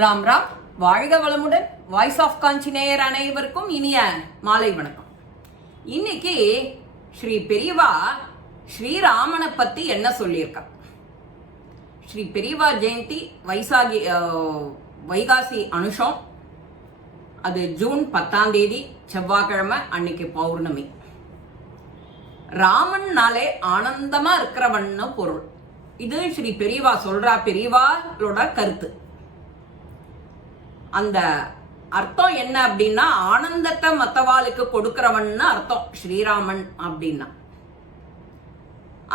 ராம் ராம். வாழ்க வளமுடன். Voice of காஞ்சி நேயர் அனைவருக்கும் இனிய மாலை வணக்கம். இன்னைக்கு ஸ்ரீ பெரியவா ஸ்ரீராமனை பத்தி என்ன சொல்லியிருக்கா? ஸ்ரீ பெரியவா ஜெயந்தி வைகாசி அனுஷம். அது ஜூன் 10ஆம் தேதி செவ்வாய்க்கிழமை. அன்னைக்கு பௌர்ணமி. ராமன்னாலே ஆனந்தமா இருக்கிறவன்னு பொருள். இது ஸ்ரீ பெரியவா சொல்றா, பெரியவாளோட கருத்து. அந்த அர்த்தம் என்ன அப்படின்னா, ஆனந்தத்தை மத்தவாளுக்கு கொடுக்கிறவன்னு அர்த்தம் ஸ்ரீராமன் அப்படின்னா.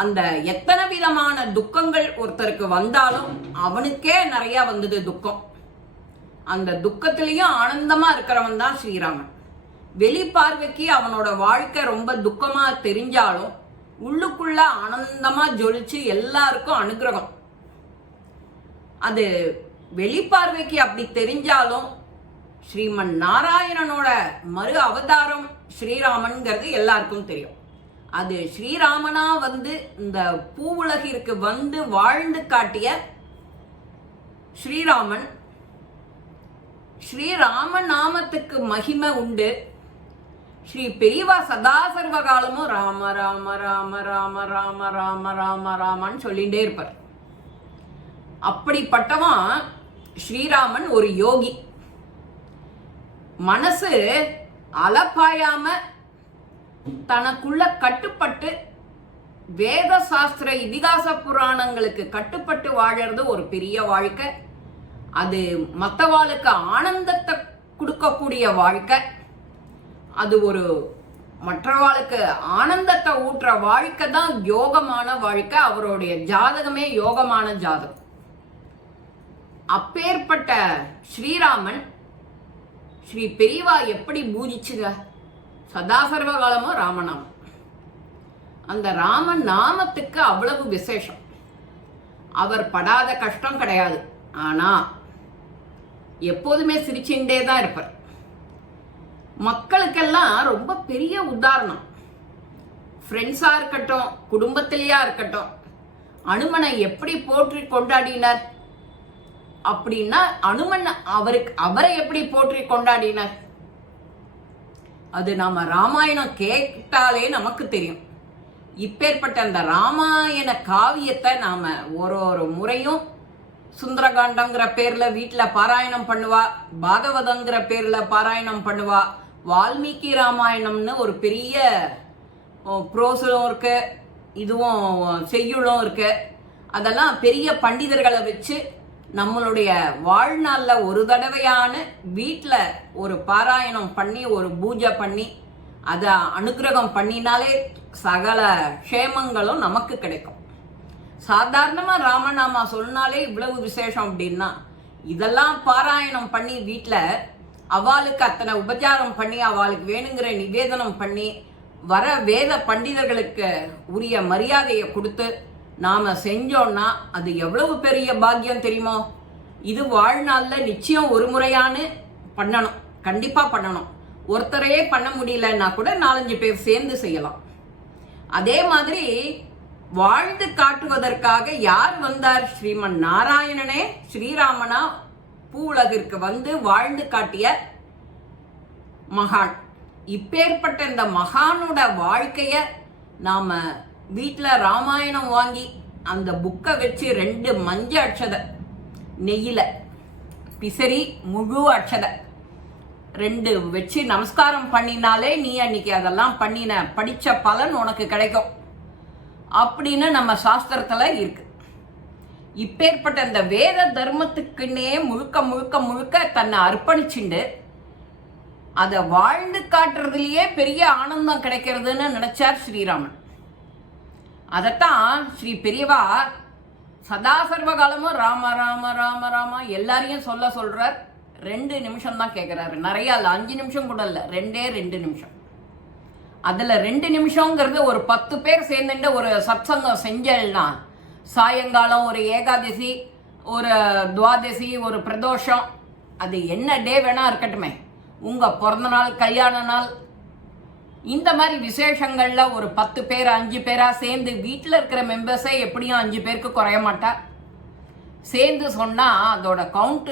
அந்த எத்தனை விதமான துக்கங்கள் ஒருத்தருக்கு வந்தாலும் அவனுக்கே நிறைய வந்தது துக்கம். அந்த துக்கத்திலையும் ஆனந்தமா இருக்கிறவன் தான் ஸ்ரீராமன். வெளிப்பார்வைக்கு அவனோட வாழ்க்கை ரொம்ப துக்கமா தெரிஞ்சாலும் உள்ளுக்குள்ள ஆனந்தமா ஜொலிச்சு எல்லாருக்கும் அனுகிரகம். அது வெளிப்பார்வைக்கு அப்படி தெரிஞ்சாலும் ஸ்ரீமன் நாராயணனோட மறு அவதாரம் ஸ்ரீராமன்கிறது எல்லாருக்கும் தெரியும். அது ஸ்ரீராமனா இந்த பூவுலகிற்கு வாழ்ந்து காட்டிய ஸ்ரீராமன். ஸ்ரீராம நாமத்துக்கு மகிமை உண்டு. ஸ்ரீ பெரியவா சதா சர்வ காலமும் ராம ராம ராம ராம ராம ராம ராம ராமன்னு சொல்லிட்டே இருப்பார். அப்படிப்பட்டவன் ஸ்ரீராமன் ஒரு யோகி. மனசு அலப்பாயாம தனக்குள்ள கட்டுப்பட்டு வேத சாஸ்திர இதிகாச புராணங்களுக்கு கட்டுப்பட்டு வாழறது ஒரு பெரிய வாழ்க்கை. அது மற்றவாளுக்கு ஆனந்தத்தை கொடுக்கக்கூடிய வாழ்க்கை. அது ஒரு மற்றவாளுக்கு ஆனந்தத்தை ஊற்ற வாழ்க்கை தான் யோகமான வாழ்க்கை. அவருடைய ஜாதகமே யோகமான ஜாதகம். அப்பேற்பட்ட ஸ்ரீராமன் ஸ்ரீ பெரியவா எப்படி பூஜிச்சுங்க? சதா சர்வ காலமும் ராமநாமம். அந்த ராம நாமத்துக்கு அவ்வளவு விசேஷம். அவர் படாத கஷ்டம் கிடையாது. ஆனா எப்போதுமே சிரிச்சுட்டே தான் இருப்பார். மக்களுக்கெல்லாம் ரொம்ப பெரிய உதாரணம். ஃப்ரெண்ட்ஸா இருக்கட்டும், குடும்பத்திலேயா இருக்கட்டும், அனுமனை எப்படி போற்றி கொண்டாடினார் அப்படின்னா, அனுமன் அவரை எப்படி போற்றி கொண்டாடினார் அது நாம ராமாயணம் கேட்டாலே நமக்கு தெரியும். இப்பேற்பட்ட அந்த ராமாயண காவியத்தை நாம ஒரு முறையும் சுந்தரகாண்டங்கிற பேர்ல வீட்டுல பாராயணம் பண்ணுவா, பாகவதங்கிற பேர்ல பாராயணம் பண்ணுவா, வால்மீகி ராமாயணம்னு ஒரு பெரிய புரோசலும் இருக்கு, இதுவும் செய்யுளும் இருக்கு. அதெல்லாம் பெரிய பண்டிதர்களை வச்சு நம்மளுடைய வாழ்நாள்ல ஒரு தடவையான வீட்டுல ஒரு பாராயணம் பண்ணி ஒரு பூஜை பண்ணி அதை அனுகிரகம் பண்ணினாலே சகல க்ஷேமங்களும் நமக்கு கிடைக்கும். சாதாரணமா ராமநாமா சொன்னாலே இவ்வளவு விசேஷம் அப்படின்னா, இதெல்லாம் பாராயணம் பண்ணி வீட்டுல அவளுக்கு அத்தனை உபச்சாரம் பண்ணி அவளுக்கு வேணுங்கிற நிவேதனம் பண்ணி வர வேத பண்டிதர்களுக்கு உரிய மரியாதையை கொடுத்து நாம செஞ்சோம்னா அது எவ்வளவு பெரிய பாக்கியம் தெரியுமோ? இது வாழ்நாள்ல நிச்சயம் ஒரு முறையான பண்ணணும், கண்டிப்பா பண்ணணும். ஒருத்தரையே பண்ண முடியலன்னா கூட 4-5 பேர் சேர்ந்து செய்யலாம். அதே மாதிரி வாழ்ந்து காட்டுவதற்காக யார் வந்தார்? ஸ்ரீமன் நாராயணனே ஸ்ரீராமனா பூவுலகிற்கு வாழ்ந்து காட்டிய மகான். இப்பேற்பட்ட இந்த மகானோட வாழ்க்கைய நாம வீட்டுல ராமாயணம் வாங்கி அந்த புக்கை வச்சு 2 மஞ்ச அட்சதை நெய்யில பிசரி முழு அட்சதை 2 வச்சு நமஸ்காரம் பண்ணினாலே நீ அன்னைக்கு அதெல்லாம் படிச்ச பலன் உனக்கு கிடைக்கும் அப்படின்னு நம்ம சாஸ்திரத்துல இருக்கு. இப்பேற்பட்ட இந்த வேத தர்மத்துக்குன்னே முழுக்க முழுக்க முழுக்க தன்னை அர்ப்பணிச்சுண்டு அதை வாழ்ந்து காட்டுறதுலயே பெரிய ஆனந்தம் கிடைக்கிறதுன்னு நினைச்சார் ஸ்ரீராமன். அதத்தான் ஸ்ரீ பெரியவா சதா சர்வகாலமும் ராம ராம ராம ராம எல்லாரையும் சொல்றார். 2 நிமிஷம் தான் கேட்கிறாரு, நிறைய இல்ல, 5 நிமிஷம் கூட இல்ல, 2 நிமிஷம். அதுல 2 நிமிஷங்கிறது ஒரு 10 பேர் சேர்ந்துட்டு ஒரு சத்சங்கம் செஞ்சல்னா, சாயங்காலம் ஒரு ஏகாதசி, ஒரு துவாதசி, ஒரு பிரதோஷம், அது என்ன டே வேணா இருக்கட்டுமே, உங்க பிறந்த நாள், கல்யாண நாள், இந்த மாதிரி விசேஷங்கள்ல ஒரு 10 பேர் 5 பேரா சேர்ந்து வீட்டில் இருக்கிற மெம்பர்ஸே எப்படியும் 5 பேருக்கு குறைய மாட்டா சேர்ந்து சொன்னா அதோட கவுண்ட்